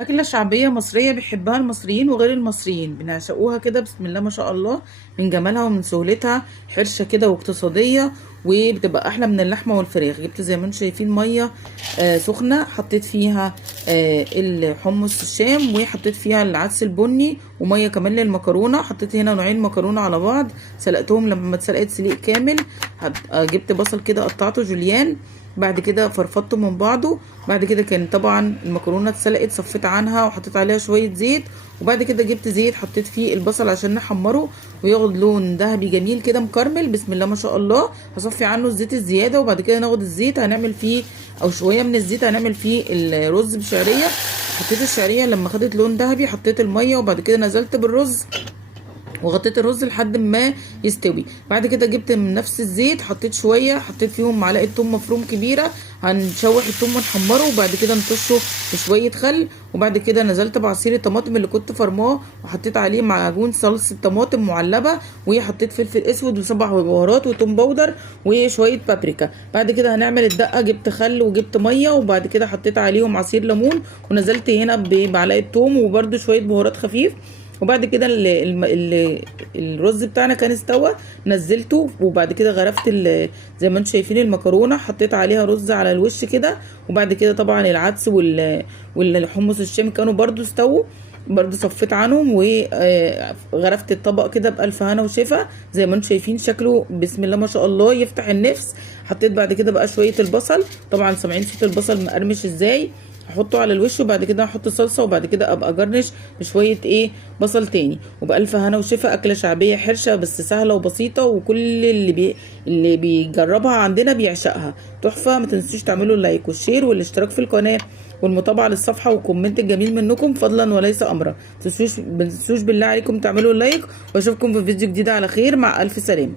أكلة شعبية مصرية بيحبها المصريين وغير المصريين، بنعشقوها كده بسم الله ما شاء الله، من جمالها ومن سهولتها. حرشة كده واقتصادية، وبتبقى أحلى من اللحمة والفراخ. جبت زي ما انتم شايفين مية سخنة، حطيت فيها الحمص الشام، وحطيت فيها العدس البني، ومية كمان للمكرونة. حطيت هنا نوعين مكرونة على بعض، سلقتهم لما اتسلقت سليق كامل. جبت بصل كده قطعته جوليان، بعد كده فرفضته من بعضه. بعد كده كان طبعا المكرونه اتسلقت، صفيت عنها وحطيت عليها شويه زيت، وبعد كده جبت زيت حطيت فيه البصل عشان نحمره وياخد لون ذهبي جميل كده مكرمل بسم الله ما شاء الله. هصفي عنه الزيت الزياده، وبعد كده ناخد الزيت هنعمل فيه، او شويه من الزيت هنعمل فيه الرز بشعريه. حطيت الشعريه لما خدت لون ذهبي، حطيت الميه، وبعد كده نزلت بالرز وغطيت الرز لحد ما يستوي. بعد كده جبت من نفس الزيت، حطيت شويه، حطيت فيهم معلقه ثوم مفروم كبيره. هنشوح الثوم ونحمره، وبعد كده نطشه بشويه خل. وبعد كده نزلت بعصير الطماطم اللي كنت فرماه، وحطيت عليه معجون صلصه طماطم معلبه، وحطيت فلفل اسود وسبع بهارات وتوم باودر وشويه بابريكا. بعد كده هنعمل الدقه، جبت خل وجبت ميه، وبعد كده حطيت عليهم عصير ليمون، ونزلت هنا بمعلقه ثوم وبرده شويه بهارات خفيف. وبعد كده الرز بتاعنا كان استوى، نزلته. وبعد كده غرفت زي ما انتم شايفين المكرونه، حطيت عليها رز على الوش كده. وبعد كده طبعا العدس والحمص الشام كانوا برضو استووا، برضو صفيت عنهم وغرفت الطبق كده بألف هنا وشفا. زي ما انتم شايفين شكله بسم الله ما شاء الله يفتح النفس. حطيت بعد كده بقى شويه البصل، طبعا سامعين صوت البصل مقرمش ازاي، هحطه على الوش. وبعد كده هحط صلصه، وبعد كده ابقى اجرنش بشويه بصل تاني. وبألف هنا وشفا. اكله شعبيه حرشه بس سهله وبسيطه، وكل اللي بيجربها عندنا بيعشقها. تحفه. ما تنسوش تعملوا اللايك والشير والاشتراك في القناه والمتابعه للصفحه والكومنت الجميل منكم فضلا وليس امرا. ما تنسوش بالله عليكم تعملوا اللايك، واشوفكم في فيديو جديد على خير. مع الف سلامه.